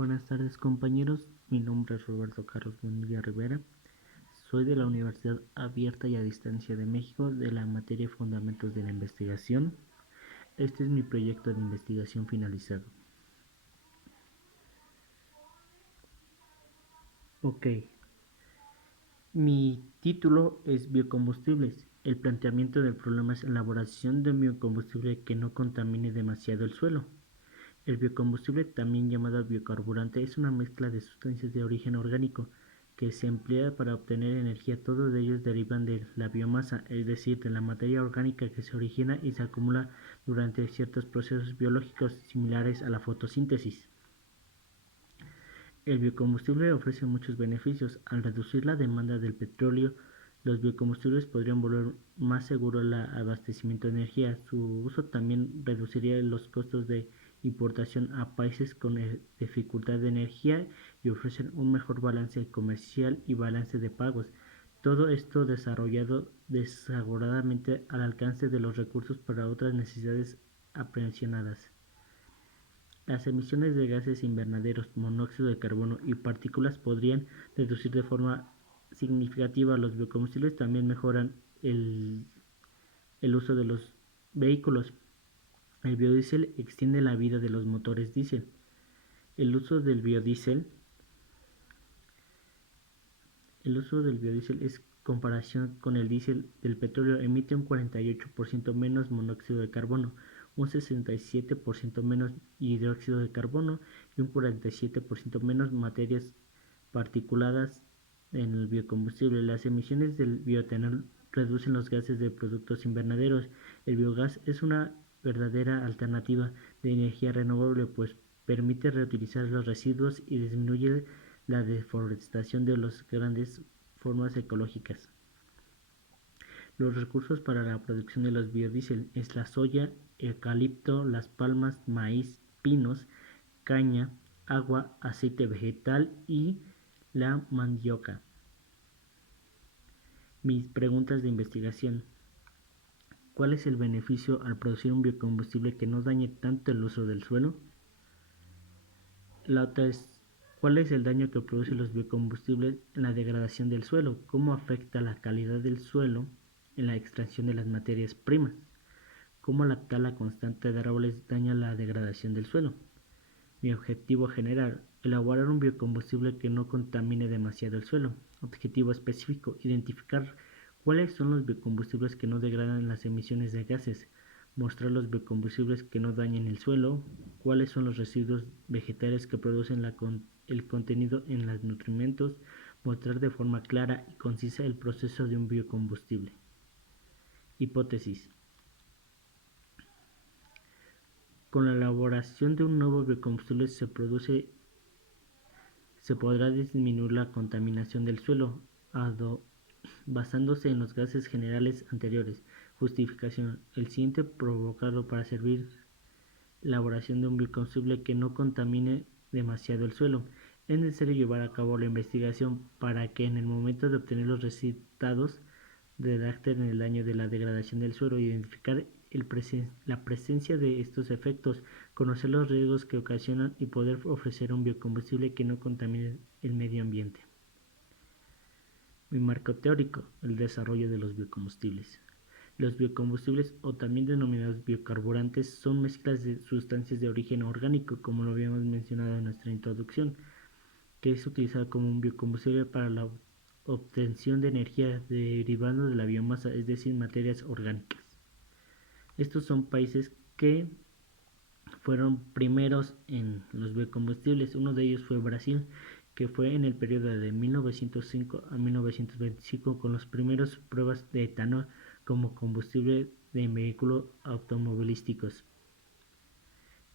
Buenas tardes compañeros, mi nombre es Roberto Carlos Bonilla Rivera, soy de la Universidad Abierta y a Distancia de México de la materia Fundamentos de la Investigación. Este es mi proyecto de investigación finalizado. Ok, mi título es Biocombustibles. El planteamiento del problema es elaboración de un biocombustible que no contamine demasiado el suelo. El biocombustible, también llamado biocarburante, es una mezcla de sustancias de origen orgánico que se emplea para obtener energía. Todos ellos derivan de la biomasa, es decir, de la materia orgánica que se origina y se acumula durante ciertos procesos biológicos similares a la fotosíntesis. El biocombustible ofrece muchos beneficios. Al reducir la demanda del petróleo, los biocombustibles podrían volver más seguro el abastecimiento de energía. Su uso también reduciría los costos de importación a países con dificultad de energía y ofrecen un mejor balance comercial y balance de pagos. Todo esto desarrollado desagoradamente al alcance de los recursos para otras necesidades apresionadas. Las emisiones de gases invernaderos, monóxido de carbono y partículas podrían reducir de forma significativa. Los biocombustibles también mejoran el uso de los vehículos. El biodiesel extiende la vida de los motores diésel. El uso del biodiesel es comparación con el diésel del petróleo emite un 48% menos monóxido de carbono, un 67% menos hidróxido de carbono y un 47% menos materias particuladas en el biocombustible. Las emisiones del bioetanol reducen los gases de productos invernaderos. El biogás es una verdadera alternativa de energía renovable, pues permite reutilizar los residuos y disminuye la deforestación de las grandes formas ecológicas. Los recursos para la producción de los biodiesel es la soya, eucalipto, las palmas, maíz, pinos, caña, agua, aceite vegetal y la mandioca. Mis preguntas de investigación. ¿Cuál es el beneficio al producir un biocombustible que no dañe tanto el uso del suelo? La otra es, ¿cuál es el daño que producen los biocombustibles en la degradación del suelo? ¿Cómo afecta la calidad del suelo en la extracción de las materias primas? ¿Cómo la tala constante de árboles daña la degradación del suelo? Mi objetivo general, elaborar un biocombustible que no contamine demasiado el suelo. Objetivo específico, identificar cuáles son los biocombustibles que no degradan las emisiones de gases, mostrar los biocombustibles que no dañen el suelo, cuáles son los residuos vegetales que producen el contenido en los nutrimentos, mostrar de forma clara y concisa el proceso de un biocombustible. Hipótesis. Con la elaboración de un nuevo biocombustible se podrá disminuir la contaminación del suelo, basándose en los gases generales anteriores. Justificación. El siguiente provocado para servir la elaboración de un biocombustible que no contamine demasiado el suelo. Es necesario llevar a cabo la investigación para que en el momento de obtener los resultados redacten el daño de la degradación del suelo, identificar la presencia de estos efectos, conocer los riesgos que ocasionan y poder ofrecer un biocombustible que no contamine el medio ambiente. Mi marco teórico, el desarrollo de los biocombustibles. Los biocombustibles, o también denominados biocarburantes, son mezclas de sustancias de origen orgánico, como lo habíamos mencionado en nuestra introducción, que es utilizado como un biocombustible para la obtención de energía derivando de la biomasa, es decir, materias orgánicas. Estos son países que fueron primeros en los biocombustibles. Uno de ellos fue Brasil, que fue en el periodo de 1905 a 1925 con las primeras pruebas de etanol como combustible de vehículos automovilísticos.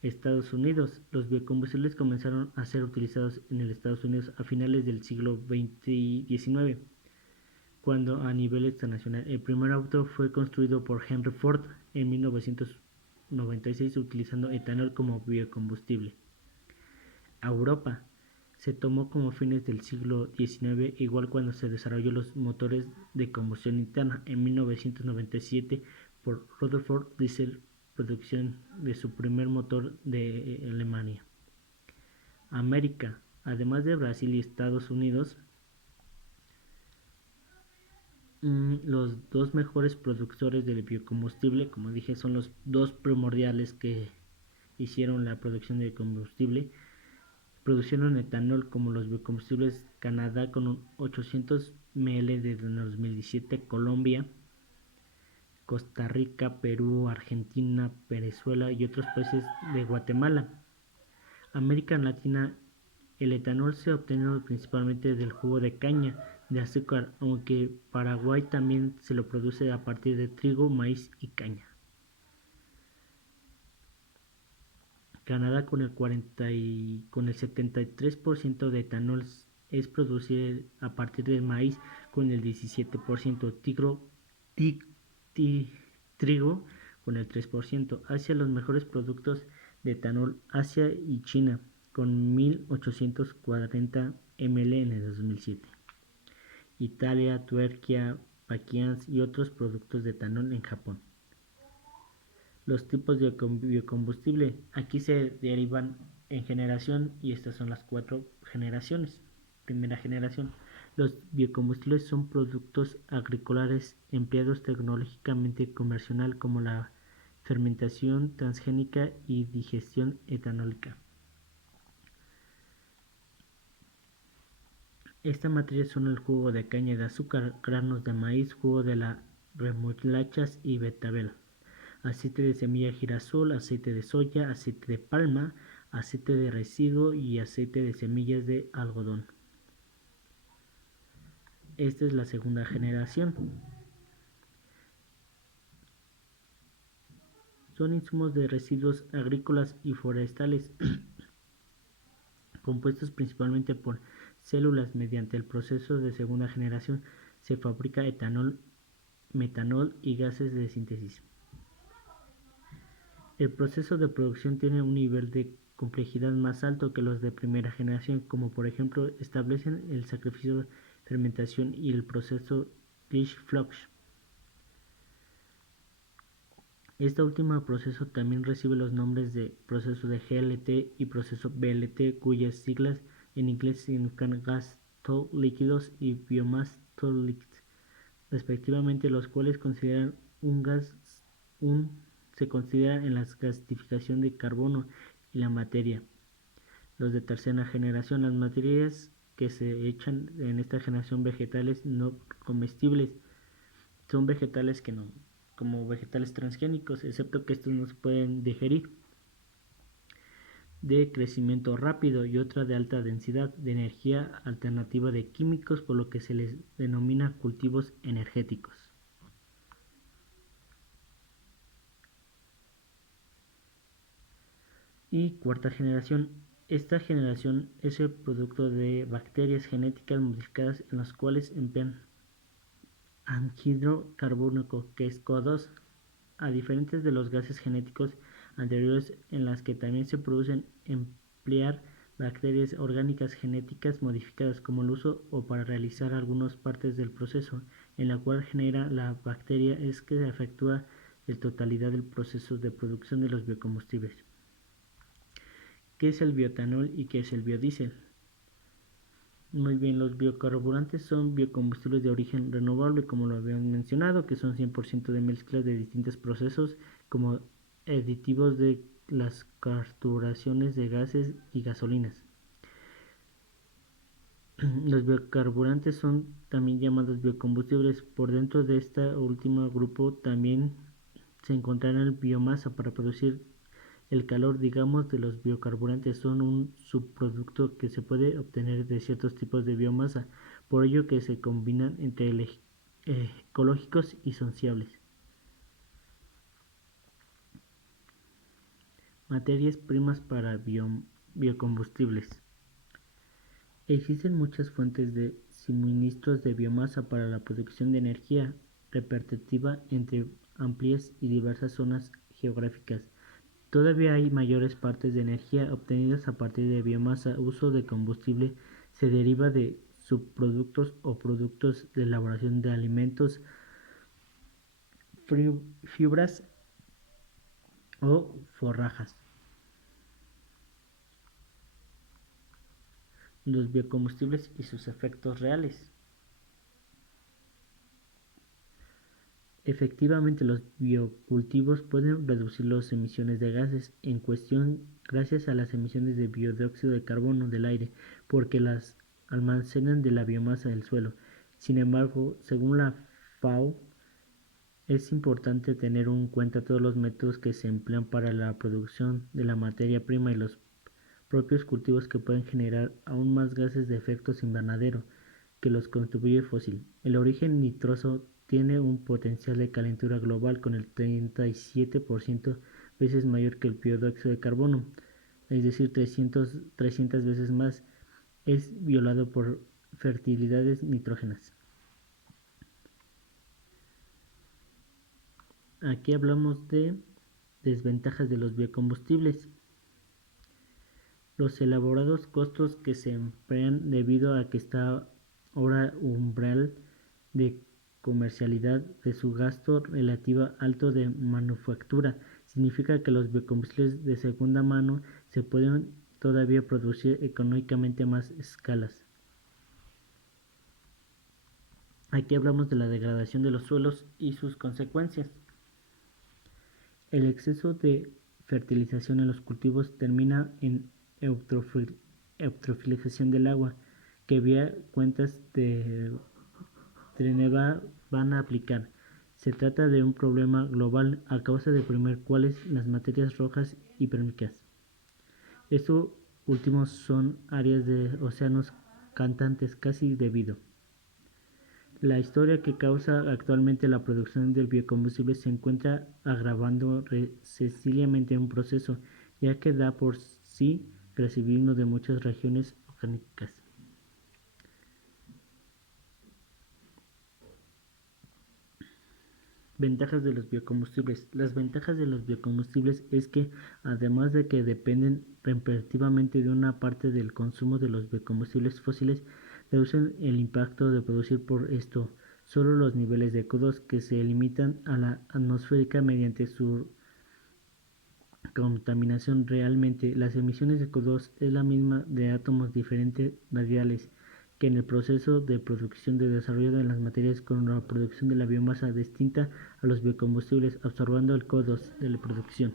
Estados Unidos. Los biocombustibles comenzaron a ser utilizados en el Estados Unidos a finales del siglo XIX, cuando a nivel internacional el primer auto fue construido por Henry Ford en 1996 utilizando etanol como biocombustible. Europa. Se tomó como fines del siglo XIX, igual cuando se desarrolló los motores de combustión interna en 1997 por Rutherford Diesel, producción de su primer motor de Alemania. América. Además de Brasil y Estados Unidos, los dos mejores productores del biocombustible, como dije, son los dos primordiales que hicieron la producción de combustible. Producieron etanol como los biocombustibles: Canadá con un 800 ml desde el 2017, Colombia, Costa Rica, Perú, Argentina, Venezuela y otros países de Guatemala. América Latina, el etanol se ha obtenido principalmente del jugo de caña de azúcar, aunque Paraguay también se lo produce a partir de trigo, maíz y caña. Canadá con el 73% de etanol es producido a partir del maíz con el 17%, trigo con el 3%. Asia, los mejores productos de etanol: Asia y China con 1840 ml en el 2007. Italia, Turquía, Pakistán y otros productos de etanol en Japón. Los tipos de biocombustible aquí se derivan en generación y estas son las 4 generaciones. Primera generación: los biocombustibles son productos agrícolas empleados tecnológicamente convencional como la fermentación transgénica y digestión etanólica. Esta materia son el jugo de caña de azúcar, granos de maíz, jugo de las remolachas y betabel, aceite de semilla de girasol, aceite de soya, aceite de palma, aceite de residuo y aceite de semillas de algodón. Esta es la segunda generación. Son insumos de residuos agrícolas y forestales compuestos principalmente por células. Mediante el proceso de segunda generación se fabrica etanol, metanol y gases de síntesis. El proceso de producción tiene un nivel de complejidad más alto que los de primera generación, como por ejemplo establecen el sacrificio de fermentación y el proceso Kirsch-Floch. Este último proceso también recibe los nombres de proceso de GLT y proceso BLT, cuyas siglas en inglés significan gas to líquidos y biomass to liquids, respectivamente, los cuales consideran un gas se considera en la gasificación de carbono y la materia. Los de tercera generación: las materias que se echan en esta generación vegetales no comestibles, son vegetales que no, como vegetales transgénicos, excepto que estos no se pueden digerir, de crecimiento rápido y otra de alta densidad de energía alternativa de químicos, por lo que se les denomina cultivos energéticos. Y cuarta generación: esta generación es el producto de bacterias genéticas modificadas en las cuales emplean anhidrocarbónico, que es CO2, a diferencia de los gases genéticos anteriores en las que también se producen emplear bacterias orgánicas genéticas modificadas como el uso o para realizar algunas partes del proceso en la cual genera la bacteria es que se efectúa la totalidad del proceso de producción de los biocombustibles. ¿Qué es el bioetanol y qué es el biodiesel? Muy bien, los biocarburantes son biocombustibles de origen renovable, como lo habíamos mencionado, que son 100% de mezclas de distintos procesos como aditivos de las carturaciones de gases y gasolinas. Los biocarburantes son también llamados biocombustibles. Por dentro de este último grupo también se encontrará biomasa para producir el calor. Digamos, de los biocarburantes son un subproducto que se puede obtener de ciertos tipos de biomasa, por ello que se combinan entre ecológicos y sociables. Materias primas para biocombustibles. Existen muchas fuentes de suministros de biomasa para la producción de energía repartida entre amplias y diversas zonas geográficas. Todavía hay mayores partes de energía obtenidas a partir de biomasa. Uso de combustible se deriva de subproductos o productos de elaboración de alimentos, fibras o forrajas. Los biocombustibles y sus efectos reales. Efectivamente, los biocultivos pueden reducir las emisiones de gases en cuestión gracias a las emisiones de dióxido de carbono del aire, porque las almacenan de la biomasa del suelo. Sin embargo, según la FAO, es importante tener en cuenta todos los métodos que se emplean para la producción de la materia prima y los propios cultivos que pueden generar aún más gases de efecto invernadero que los combustibles fósiles. El origen nitroso tiene un potencial de calentura global con el 37% veces mayor que el dióxido de carbono, es decir, 300 veces más. Es violado por fertilidades nitrógenas. Aquí hablamos de desventajas de los biocombustibles. Los elaborados costos que se emplean debido a que está ahora umbral de comercialidad de su gasto relativo alto de manufactura significa que los biocombustibles de segunda mano se pueden todavía producir económicamente más escalas. Aquí hablamos de la degradación de los suelos y sus consecuencias. El exceso de fertilización en los cultivos termina en eutrofilización del agua, que vía cuentas de Treneva van a aplicar. Se trata de un problema global a causa de primer cuáles las materias rojas y pérmicas. Estos últimos son áreas de océanos cantantes casi debido. La historia que causa actualmente la producción del biocombustible se encuentra agravando sencillamente un proceso, ya que da por sí recibirlo de muchas regiones orgánicas. Ventajas de los biocombustibles. Las ventajas de los biocombustibles es que, además de que dependen repetitivamente de una parte del consumo de los biocombustibles fósiles, reducen el impacto de producir por esto solo los niveles de CO2 que se limitan a la atmosférica mediante su contaminación. Realmente, las emisiones de CO2 es la misma de átomos diferentes radiales que en el proceso de producción de desarrollo de las materias con la producción de la biomasa distinta a los biocombustibles, absorbiendo el CO2 de la producción.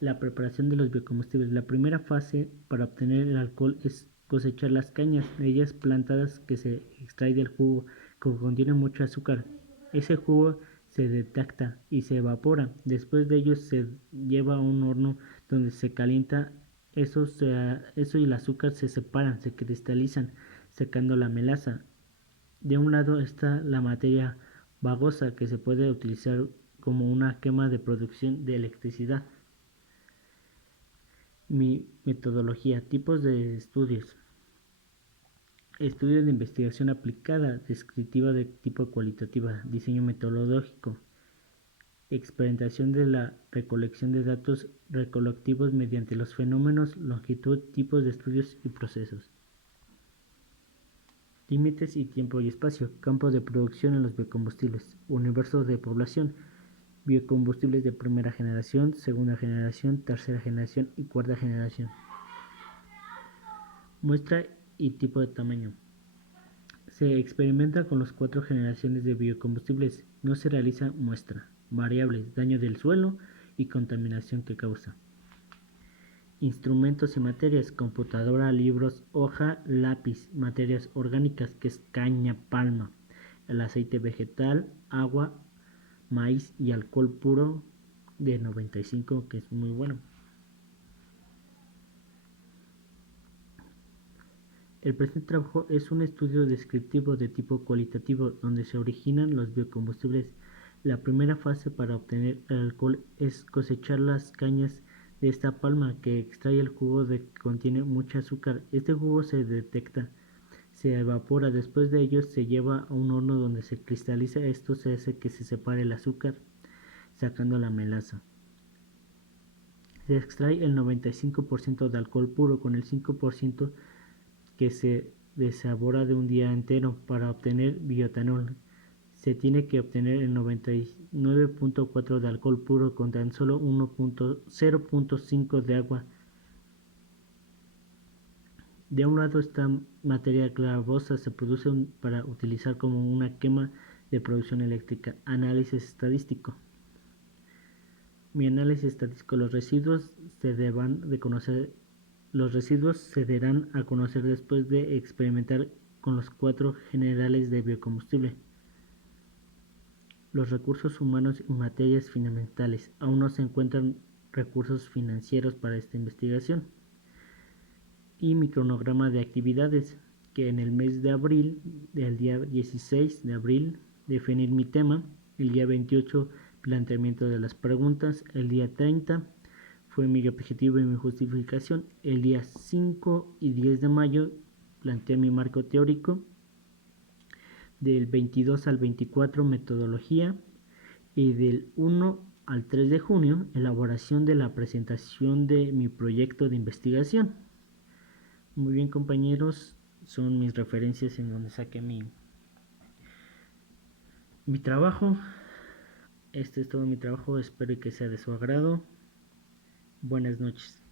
La preparación de los biocombustibles. La primera fase para obtener el alcohol es cosechar las cañas de ellas plantadas que se extrae del jugo que contiene mucho azúcar. Ese jugo se detecta y se evapora. Después de ello se lleva a un horno donde se calienta. Eso y el azúcar se separan, se cristalizan, secando la melaza. De un lado está la materia vagosa que se puede utilizar como una quema de producción de electricidad. Mi metodología, tipos de estudios. Estudio de investigación aplicada, descriptiva de tipo cualitativa, diseño metodológico, experimentación de la recolección de datos recolectivos mediante los fenómenos, longitud, tipos de estudios y procesos. Límites y tiempo y espacio, campo de producción en los biocombustibles, universo de población, biocombustibles de primera generación, segunda generación, tercera generación y cuarta generación. Muestra y tipo de tamaño. Se experimenta con las 4 generaciones de biocombustibles. No se realiza muestra. Variables, daño del suelo y contaminación que causa. Instrumentos y materias, computadora, libros, hoja, lápiz, materias orgánicas que es caña, palma, el aceite vegetal, agua, maíz y alcohol puro de 95 que es muy bueno. El presente trabajo es un estudio descriptivo de tipo cualitativo donde se originan los biocombustibles. La primera fase para obtener el alcohol es cosechar las cañas de esta palma que extrae el jugo que contiene mucho azúcar. Este jugo se detecta, se evapora, después de ello se lleva a un horno donde se cristaliza. Esto se hace que se separe el azúcar, sacando la melaza. Se extrae el 95% de alcohol puro con el 5% que se desabora de un día entero para obtener bioetanol. se tiene que obtener el 99.4 de alcohol puro con tan solo 0.5 de agua. De un lado, esta materia clavosa se produce para utilizar como una quema de producción eléctrica. Análisis estadístico. Mi análisis estadístico: los residuos se darán a conocer después de experimentar con los 4 generales de biocombustible. Los recursos humanos y materias fundamentales. Aún no se encuentran recursos financieros para esta investigación. Y mi cronograma de actividades, que en el mes de abril, del día 16 de abril, definir mi tema, el día 28 planteamiento de las preguntas, el día 30 fue mi objetivo y mi justificación, el día 5 y 10 de mayo planteé mi marco teórico, del 22 al 24 metodología, y del 1 al 3 de junio elaboración de la presentación de mi proyecto de investigación. Muy bien, compañeros, son mis referencias en donde saqué mi trabajo. Este es todo mi trabajo, espero que sea de su agrado. Buenas noches.